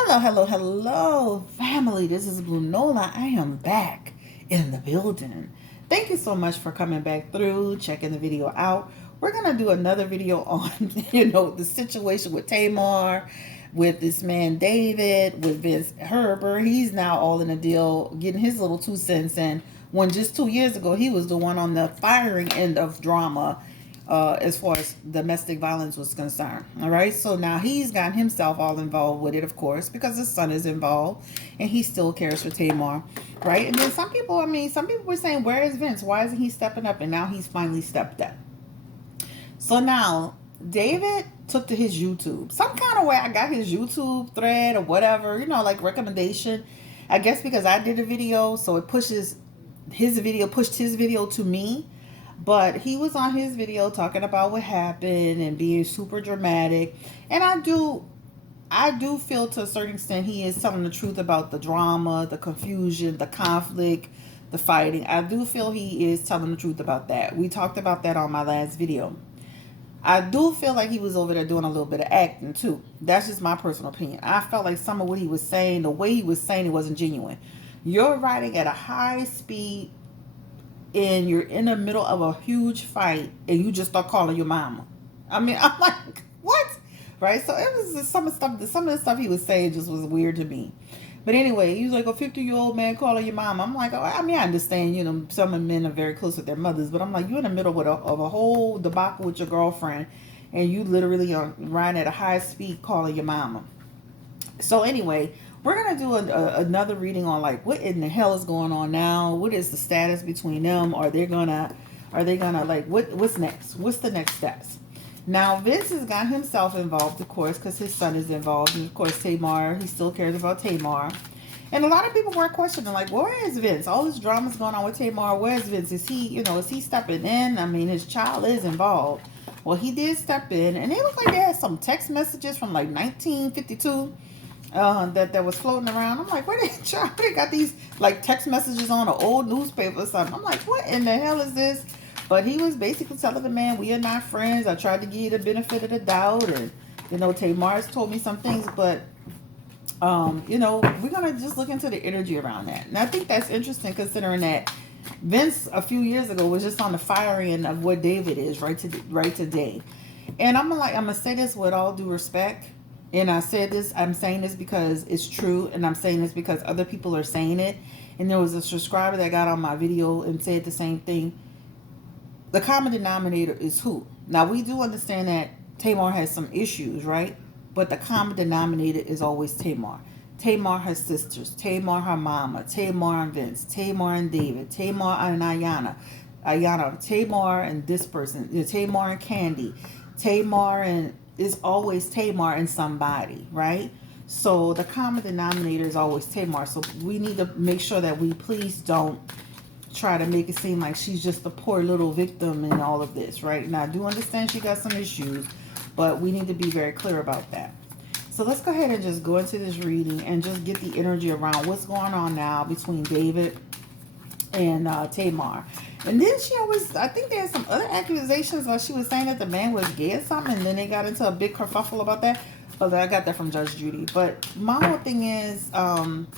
Hello, hello, hello, family. This is Blue Nola. I am back in the building. Thank you so much for coming back through, checking the video out. We're gonna do another video on, the situation with Tamar, with this man David, with Vince Herbert. He's now all in a deal, getting his little 2 cents in. When just 2 years ago, he was the one on the firing end of drama as far as domestic violence was concerned. All right, so now he's got himself all involved with it, of course, because his son is involved, and he still cares for Tamar, right? And then some people were saying, "Where is Vince? Why isn't he stepping up?" And now he's finally stepped up. So now David took to his YouTube. Some kind of way I got his YouTube thread or whatever, like recommendation. I guess because I did a video, so it pushed his video to me. But he was on his video talking about what happened and being super dramatic. And I do feel to a certain extent he is telling the truth about the drama, the confusion, the conflict, the fighting. I do feel he is telling the truth about that. We talked about that on my last video. I do feel like he was over there doing a little bit of acting too. That's just my personal opinion. I felt like some of what he was saying, the way he was saying it wasn't genuine. You're riding at a high speed and you're in the middle of a huge fight and you just start calling your mama. I mean, I'm like, what? Right? So it was just some of the stuff he was saying just was weird to me. But anyway, he was like a 50-year-old man calling your mom. I'm like, oh, I mean, I understand, some men are very close with their mothers, but I'm like, you're in the middle of a whole debacle with your girlfriend, and you literally are riding at a high speed calling your mama. So anyway, we're gonna do another reading on like what in the hell is going on now. What is the status between them? Are they gonna like what's next? What's the next steps? Now Vince has got himself involved, of course, because his son is involved, and of course Tamar. He still cares about Tamar, and a lot of people were questioning like, where is Vince? All this drama's going on with Tamar. Where is Vince? Is he stepping in? I mean, his child is involved. Well, he did step in, and it looked like they had some text messages from like 1952 that was floating around. I'm like, where they got these like text messages on an old newspaper or something? I'm like, what in the hell is this? But he was basically telling the man, we are not friends. I tried to give you the benefit of the doubt, and Tamar's told me some things, but we're gonna just look into the energy around that. And I think that's interesting considering that Vince a few years ago was just on the fire end of what David is right today. And I'm gonna say this with all due respect. And I'm saying this because it's true, and I'm saying this because other people are saying it. And there was a subscriber that got on my video and said the same thing. The common denominator is who? Now, we do understand that Tamar has some issues, right? But the common denominator is always Tamar. Tamar, her sisters. Tamar, her mama. Tamar and Vince. Tamar and David. Tamar and Ayana. Tamar and this person. Tamar and Candy. Tamar and... It's always Tamar and somebody, right? So the common denominator is always Tamar. So we need to make sure that we please don't try to make it seem like she's just a poor little victim in all of this, right? And I do understand she got some issues, but we need to be very clear about that. So let's go ahead and just go into this reading and just get the energy around what's going on now between David and Tamar. And then I think there had some other accusations where she was saying that the man was gay or something, and then they got into a big kerfuffle about that. But I got that from Judge Judy. But my whole thing is,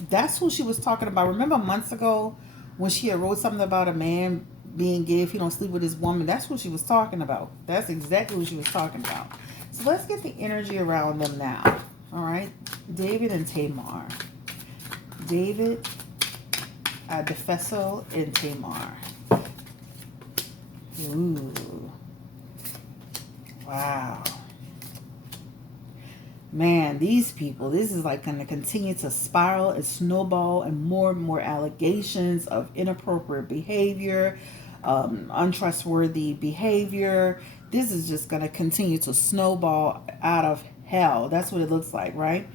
that's who she was talking about. Remember months ago when she had wrote something about a man being gay if he don't sleep with his woman? That's what she was talking about. That's exactly what she was talking about. So let's get the energy around them now. All right, David and Tamar. David, Adefeso, and Tamar. Ooh. Wow. Man, these people, this is like going to continue to spiral and snowball, and more allegations of inappropriate behavior, untrustworthy behavior. This is just going to continue to snowball out of hell. That's what it looks like, right?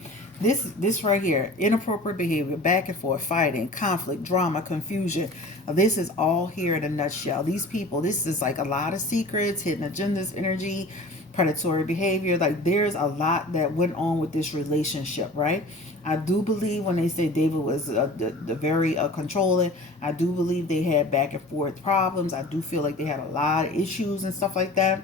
This right here, inappropriate behavior, back and forth, fighting, conflict, drama, confusion. This is all here in a nutshell. These people, this is like a lot of secrets, hidden agendas, energy, predatory behavior. Like there's a lot that went on with this relationship, right? I do believe when they say David was the very controlling, I do believe they had back and forth problems. I do feel like they had a lot of issues and stuff like that.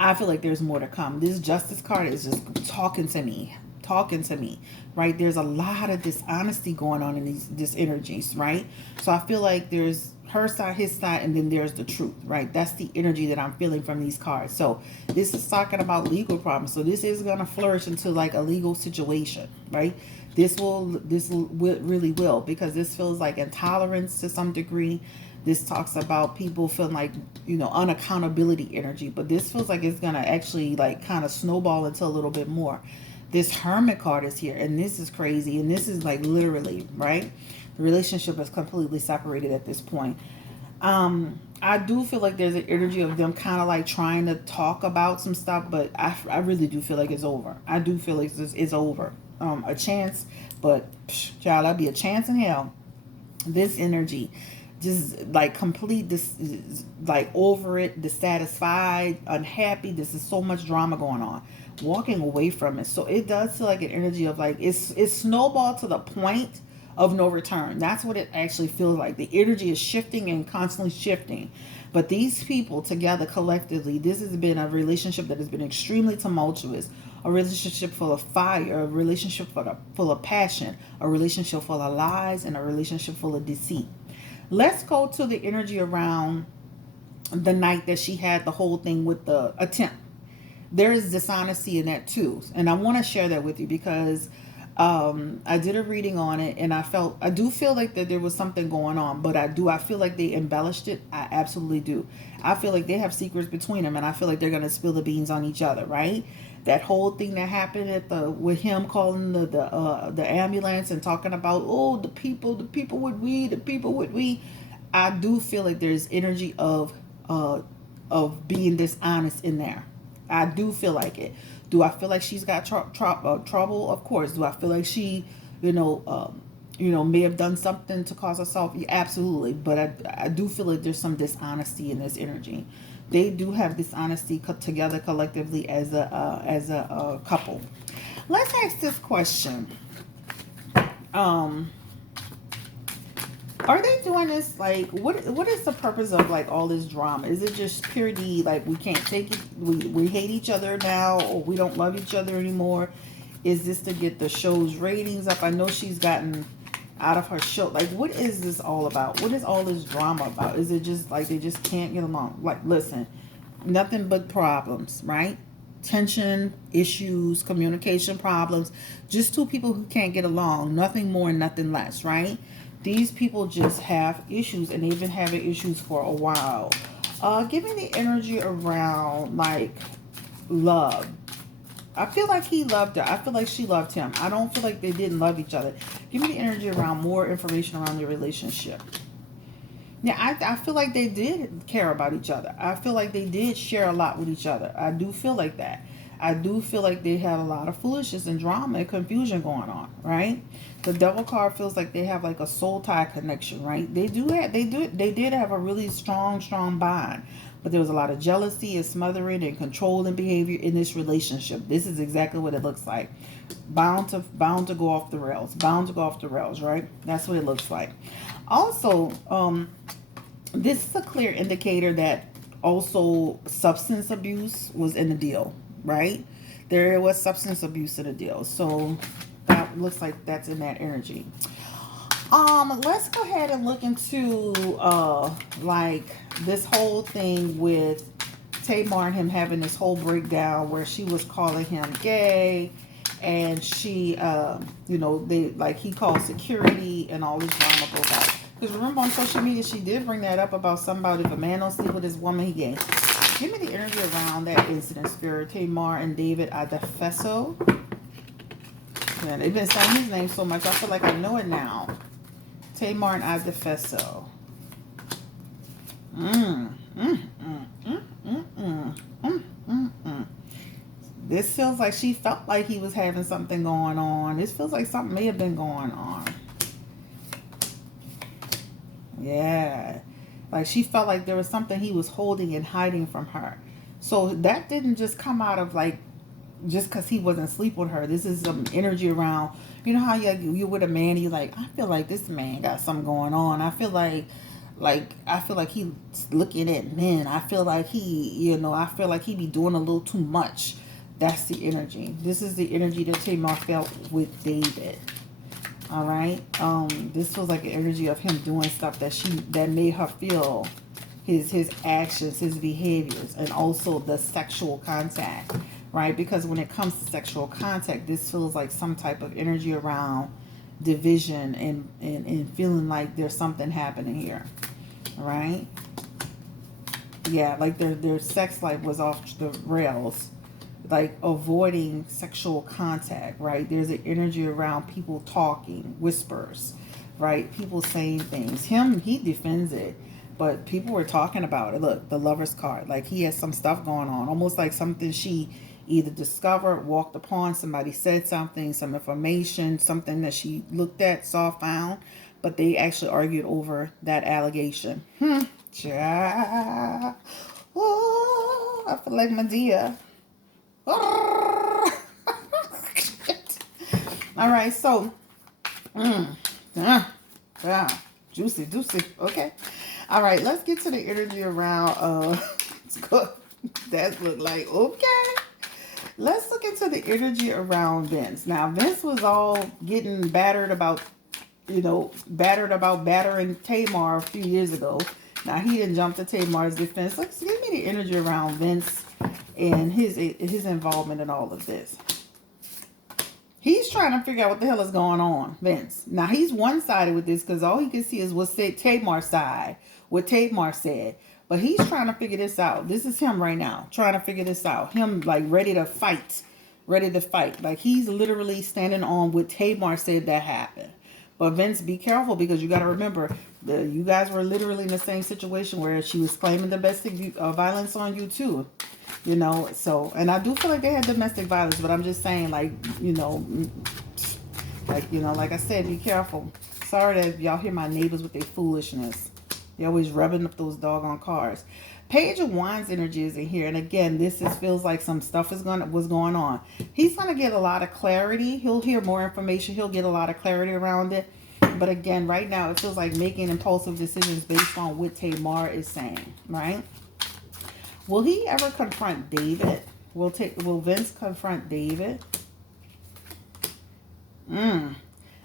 I feel like there's more to come. This justice card is just talking to me talking to me, right? There's a lot of dishonesty going on in this energies, right? So I feel like there's her side, his side, and then there's the truth, right? That's the energy that I'm feeling from these cards. So this is talking about legal problems. So this is going to flourish into like a legal situation, right? Really will, because this feels like intolerance to some degree. This talks about people feeling like, unaccountability energy, but this feels like it's going to actually like kind of snowball into a little bit more. This Hermit card is here, and this is crazy, and this is like literally, right? The relationship is completely separated at this point. I do feel like there's an energy of them kind of like trying to talk about some stuff, but I really do feel like it's over. I do feel like it's over. A chance, but child, that'd be a chance in hell. This energy, just like complete, this like over it, dissatisfied, unhappy. This is so much drama going on, walking away from it. So it does feel like an energy of like it's snowballed to the point of no return. That's what it actually feels like. The energy is shifting and constantly shifting. But these people together collectively, this has been a relationship that has been extremely tumultuous, a relationship full of fire, a relationship full of passion, a relationship full of lies, and a relationship full of deceit. Let's go to the energy around the night that she had the whole thing with the attempt. There is dishonesty in that too. And I want to share that with you because I did a reading on it, and I do feel like that there was something going on, but I feel like they embellished it. I absolutely do. I feel like they have secrets between them, and I feel like they're gonna spill the beans on each other, right? That whole thing that happened with him calling the ambulance and talking about, oh, the people would we, the people would we. I do feel like there's energy of being dishonest in there. I do feel like it. Do I feel like she's got trouble? Of course. Do I feel like she, may have done something to cause herself? Yeah, absolutely. But I do feel like there's some dishonesty in this energy. They do have dishonesty together collectively as a couple. Let's ask this question. Are they doing this like what is the purpose of like all this drama? Is it just purely like we can't take it, we hate each other now, or we don't love each other anymore? Is this to get the show's ratings up? I know she's gotten out of her show. Like, what is this all about? What is all this drama about? Is it just like they just can't get along? Like, listen, nothing but problems, right? Tension, issues, communication problems. Just two people who can't get along. Nothing more and nothing less, right? These people just have issues, and they've been having issues for a while. Give me the energy around like love. I feel like he loved her. I feel like she loved him. I don't feel like they didn't love each other. Give me the energy around more information around their relationship. Yeah, I feel like they did care about each other. I feel like they did share a lot with each other. I do feel like that. I do feel like they had a lot of foolishness and drama and confusion going on, right? The Devil card feels like they have like a soul tie connection, right? They did have a really strong bond. But there was a lot of jealousy and smothering and controlling behavior in this relationship. This is exactly what it looks like. Bound to go off the rails. Bound to go off the rails, right? That's what it looks like. Also, this is a clear indicator that also substance abuse was in the deal, right? There was substance abuse in the deal. So that looks like that's in that energy. Let's go ahead and look into like this whole thing with Tamar and him having this whole breakdown where she was calling him gay, and she they like he called security, and all this drama goes out. Because remember on social media she did bring that up about somebody, if a man don't sleep with his woman, he gay. Give me the energy around that incident, Spirit. Tamar and David Adefeso. Man, they've been saying his name so much I feel like I know it now. Tamar and Adefeso. This feels like she felt like he was having something going on. This feels like something may have been going on. Yeah. Like she felt like there was something he was holding and hiding from her. So that didn't just come out of like just because he wasn't asleep with her. This is some energy around, you know how you with a man, you like, I feel like this man got something going on. I feel like he's looking at men. I feel like he be doing a little too much. That's the energy. This is the energy that Tamar felt with David. All right. This feels like the energy of him doing stuff that made her feel his actions, his behaviors, and also the sexual contact, right? Because when it comes to sexual contact, this feels like some type of energy around division and feeling like there's something happening here, right? Yeah, like their sex life was off the rails, like avoiding sexual contact, right? There's an energy around people talking, whispers, right? People saying things. He defends it, but people were talking about it. Look, the Lover's card, like he has some stuff going on, almost like something she either discovered, walked upon, somebody said something, some information, something that she looked at, saw, found, but they actually argued over that allegation. Child. Oh, I feel like Medea. All right, so juicy. Okay. All right, let's get to the energy around that look like okay. Let's look into the energy around Vince. Now, Vince was all getting battered about battering Tamar a few years ago. Now, he didn't jump to Tamar's defense. Let's give me the energy around Vince and his involvement in all of this. He's trying to figure out what the hell is going on, Vince. Now, he's one-sided with this because all he can see is what said Tamar's side, what Tamar said. But he's trying to figure this out. This is him right now, trying to figure this out. Him, like, ready to fight. Like, he's literally standing on what Tamar said that happened. But Vince, be careful, because you got to remember, you guys were literally in the same situation where she was claiming domestic violence on you too. So, and I do feel like they had domestic violence, but I'm just saying, like I said, be careful. Sorry that y'all hear my neighbors with their foolishness. They're always rubbing up those doggone cars. Page of Wands energy is in here, and again, feels like some stuff was going on. He's gonna get a lot of clarity. He'll hear more information. He'll get a lot of clarity around it. But again, right now, it feels like making impulsive decisions based on what Tamar is saying, right? Will he ever confront David? Will Vince confront David?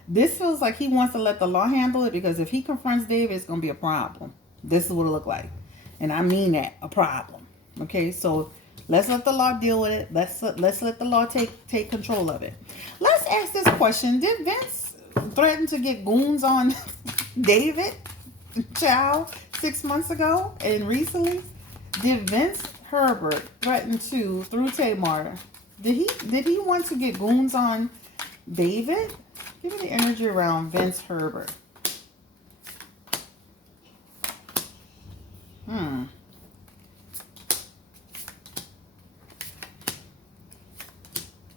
This feels like he wants to let the law handle it, because if he confronts David, it's going to be a problem. This is what it look like. And I mean that, a problem. Okay, so let's let the law deal with it. Let's let the law take control of it. Let's ask this question. Did Vince threaten to get goons on David, child, 6 months ago and recently? Did Vince Herbert threaten to, through Tamar, did he want to get goons on David? Give me the energy around Vince Herbert.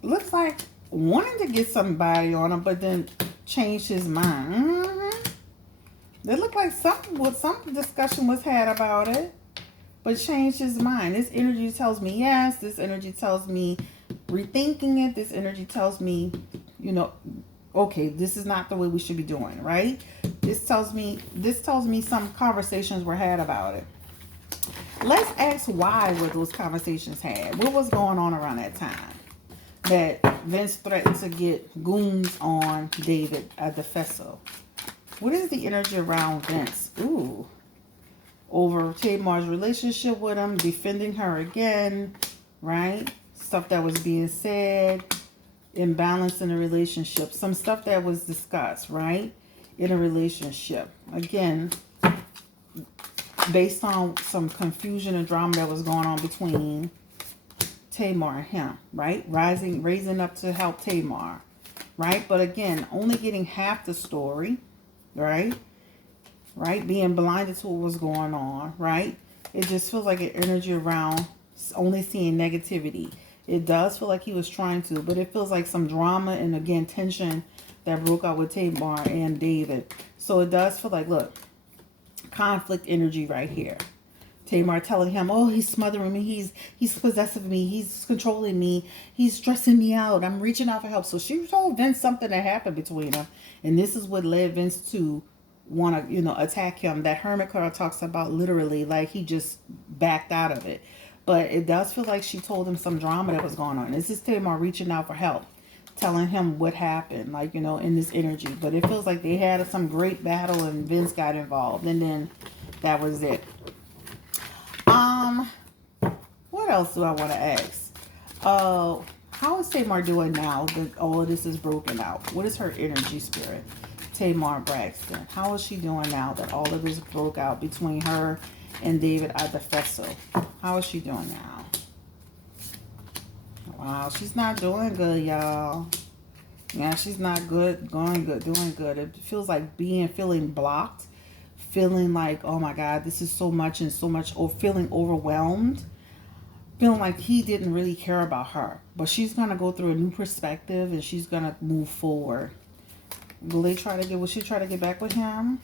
Looks like wanting to get somebody on him, but then changed his mind. It looked like some discussion was had about it, but changed his mind. This energy tells me yes. This energy tells me rethinking it. This energy tells me, okay, this is not the way we should be doing, right? This tells me some conversations were had about it. Let's ask, why were those conversations had? What was going on around that time that Vince threatened to get goons on David Adefeso? What is the energy around Vince? Over Tamar's relationship with him, defending her again, right? Stuff that was being said, imbalance in a relationship, some stuff that was discussed, right? In a relationship. Again, based on some confusion and drama that was going on between Tamar and him, right? Raising up to help Tamar, right? But again, only getting half the story, right? Being blinded to what was going on, right? It just feels like an energy around only seeing negativity. It does feel like he was trying to, but it feels like some drama and, again, tension that broke out with Tamar and David. So it does feel like, look, conflict energy right here. Tamar telling him, oh, he's smothering me. He's possessive of me. He's controlling me. He's stressing me out. I'm reaching out for help. So she told Vince something that happened between them. And this is what led Vince to want to, attack him. That Hermit card talks about literally like he just backed out of it. But it does feel like she told him some drama that was going on. This is Tamar reaching out for help, telling him what happened, like, in this energy. But it feels like they had some great battle and Vince got involved. And then that was it. Um, what else do I want to ask? How is Tamar doing now that all of this is broken out? What is her energy spirit? Tamar Braxton. How is she doing now that all of this broke out between her and David Adefeso? How is she doing now? Wow, she's not doing good, y'all. Yeah, she's not good, doing good. It feels like feeling blocked, feeling like, oh my God, this is so much and so much, or feeling overwhelmed, feeling like he didn't really care about her. But she's going to go through a new perspective and she's going to move forward. Will she try to get back with him?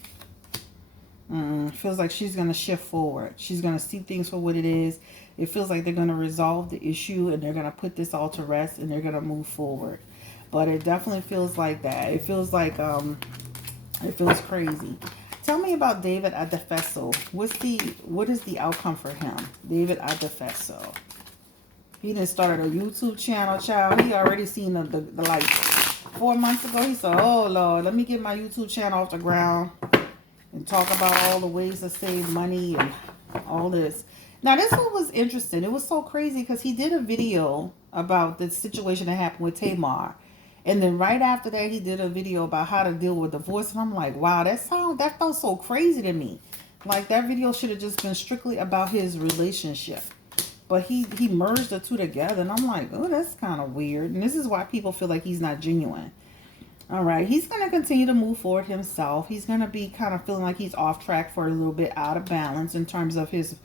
Feels like she's going to shift forward. She's going to see things for what it is. It feels like they're going to resolve the issue and they're going to put this all to rest and they're going to move forward. But it definitely feels like that. It feels like, it feels crazy. Tell me about David Adefeso. What is the outcome for him? David Adefeso. He didn't start a YouTube channel, child. He already seen the lights. 4 months ago, he said, oh, Lord, let me get my YouTube channel off the ground and talk about all the ways to save money and all this. Now, this one was interesting. It was so crazy because he did a video about the situation that happened with Tamar. And then right after that, he did a video about how to deal with divorce. And I'm like, wow, that felt so crazy to me. Like, that video should have just been strictly about his relationship. But he merged the two together. And I'm like, oh, that's kind of weird. And this is why people feel like he's not genuine. All right. He's going to continue to move forward himself. He's going to be kind of feeling like he's off track for a little bit, out of balance in terms of his,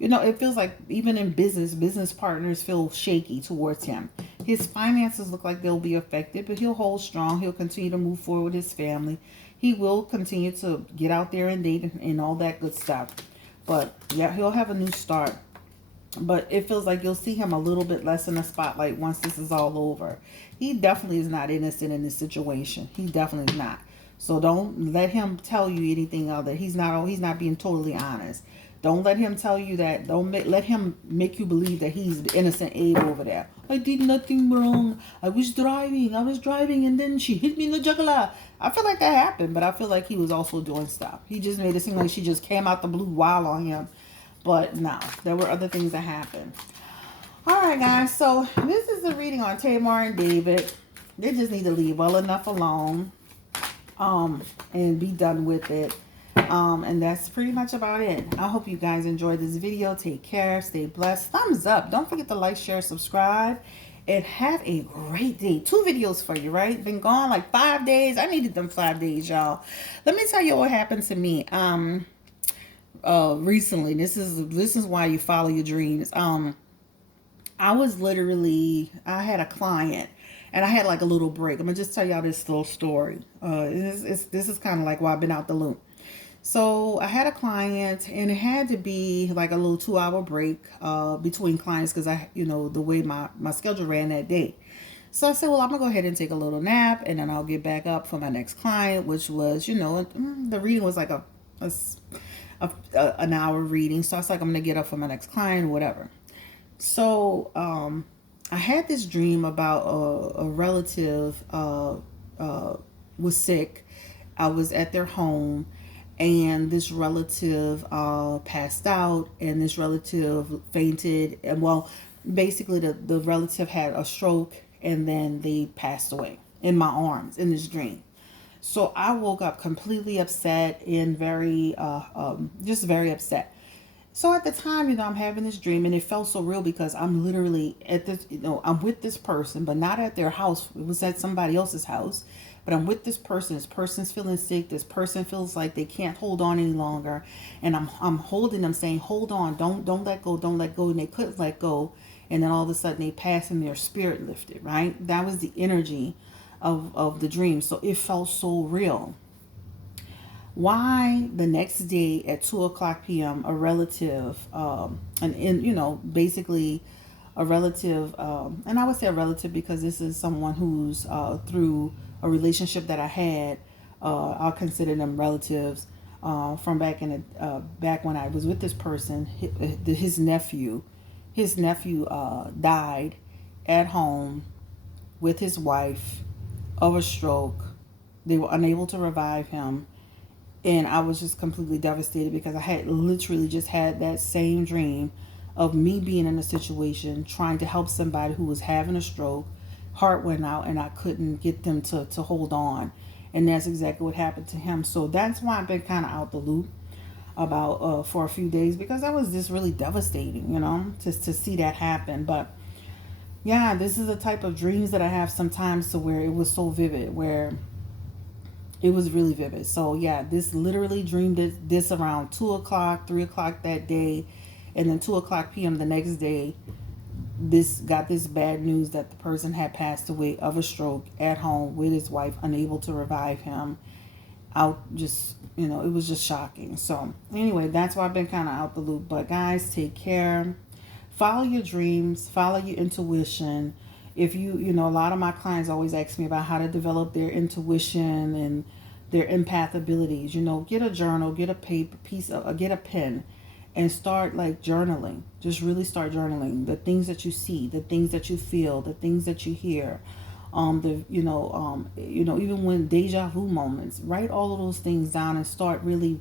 it feels like even in business partners feel shaky towards him. His finances look like they'll be affected, but he'll hold strong. He'll continue to move forward with his family. He will continue to get out there and date and all that good stuff. But yeah, he'll have a new start. But it feels like you'll see him a little bit less in the spotlight once this is all over. He definitely is not innocent in this situation. He definitely is not. So don't let him tell you anything other. He's not being totally honest. Don't let him tell you that. Let him make you believe that he's the innocent Abe over there. I did nothing wrong. I was driving and then she hit me in the jugular. I feel like that happened, but I feel like he was also doing stuff. He just made it seem like she just came out the blue wild on him. But no, there were other things that happened. All right, guys. So this is the reading on Tamar and David. They just need to leave well enough alone, and be done with it. And that's pretty much about it. I hope you guys enjoyed this video. Take care. Stay blessed. Thumbs up. Don't forget to like, share, subscribe, and have a great day. 2 videos for you, right? Been gone like 5 days. I needed them 5 days, y'all. Let me tell you what happened to me. Recently, this is why you follow your dreams. I had a client and I had like a little break. I'm gonna just tell y'all this little story. This is kind of like why I've been out the loop. So I had a client and it had to be like a little 2-hour break between clients because the way my schedule ran that day. So I said, well, I'm gonna go ahead and take a little nap and then I'll get back up for my next client, which was, the reading was like an hour reading. So I was like, I'm gonna get up for my next client, whatever. So I had this dream about a relative was sick. I was at their home and this relative passed out and this relative fainted. And well, basically the relative had a stroke and then they passed away in my arms in this dream. So I woke up completely upset and just very upset. So at the time, I'm having this dream and it felt so real because I'm literally at this, I'm with this person, but not at their house. It was at somebody else's house, but I'm with this person. This person's feeling sick. This person feels like they can't hold on any longer. And I'm holding them saying, hold on, don't let go, don't let go. And they couldn't let go. And then all of a sudden they passed and their spirit lifted, right? That was the energy of the dream. So it felt so real. Why the next day at 2:00 p.m. a relative, basically a relative, and I would say a relative because this is someone who's through a relationship that I had. I'll consider them relatives from back when I was with this person. His nephew, his nephew died at home with his wife of a stroke. They were unable to revive him. And I was just completely devastated because I had literally just had that same dream of me being in a situation trying to help somebody who was having a stroke. Heart went out and I couldn't get them to hold on. And that's exactly what happened to him. So that's why I've been kind of out the loop about for a few days, because that was just really devastating, just to see that happen. But yeah, this is the type of dreams that I have sometimes, to where it was so vivid, where it was really vivid. So yeah, this literally dreamed this around 2 o'clock, 3 o'clock that day, and then 2 o'clock p.m. the next day. This got this bad news that the person had passed away of a stroke at home with his wife, unable to revive him. Out, just it was just shocking. So anyway, that's why I've been kind of out the loop. But guys, take care. Follow your dreams. Follow your intuition. If a lot of my clients always ask me about how to develop their intuition and their empath abilities. Get a journal, get a paper piece of, get a pen, and start like journaling. Just really start journaling the things that you see, the things that you feel, the things that you hear. Even when deja vu moments, write all of those things down and start really,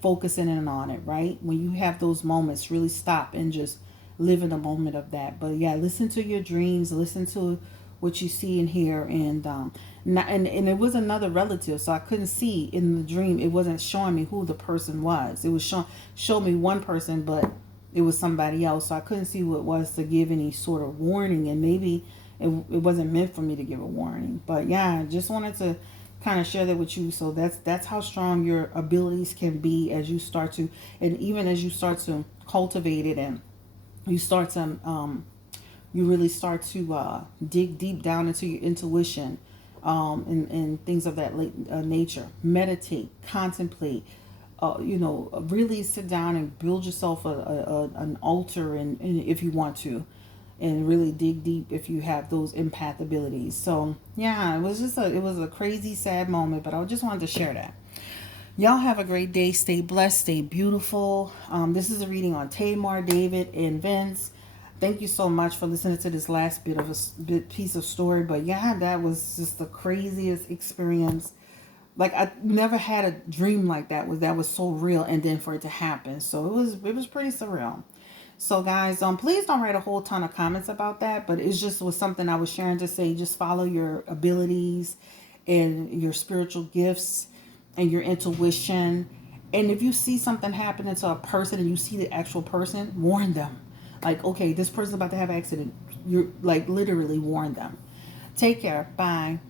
focusing in on it. Right when you have those moments, really stop and just live in the moment of that. But yeah, listen to your dreams, listen to what you see and hear, and and it was another relative, so I couldn't see in the dream. It wasn't showing me who the person was. It was show me one person, but it was somebody else, so I couldn't see who it was to give any sort of warning, and maybe it wasn't meant for me to give a warning. But yeah, I just wanted to kind of share that with you. So that's how strong your abilities can be as you start to, and even as you start to cultivate it, and you start to you really start to dig deep down into your intuition, and things of that nature. Meditate, contemplate, really sit down and build yourself an altar, and if you want to, and really dig deep if you have those empath abilities. So yeah, it was a crazy, sad moment, but I just wanted to share that. Y'all have a great day. Stay blessed. Stay beautiful. This is a reading on Tamar, David, and Vince. Thank you so much for listening to this last bit of piece of story. But yeah, that was just the craziest experience. Like, I never had a dream like that was so real, and then for it to happen. So it was pretty surreal. So guys, please don't write a whole ton of comments about that, but it just was something I was sharing to say. Just follow your abilities and your spiritual gifts and your intuition. And if you see something happening to a person and you see the actual person, warn them. Like, okay, this person's about to have an accident. You're like, literally warn them. Take care. Bye.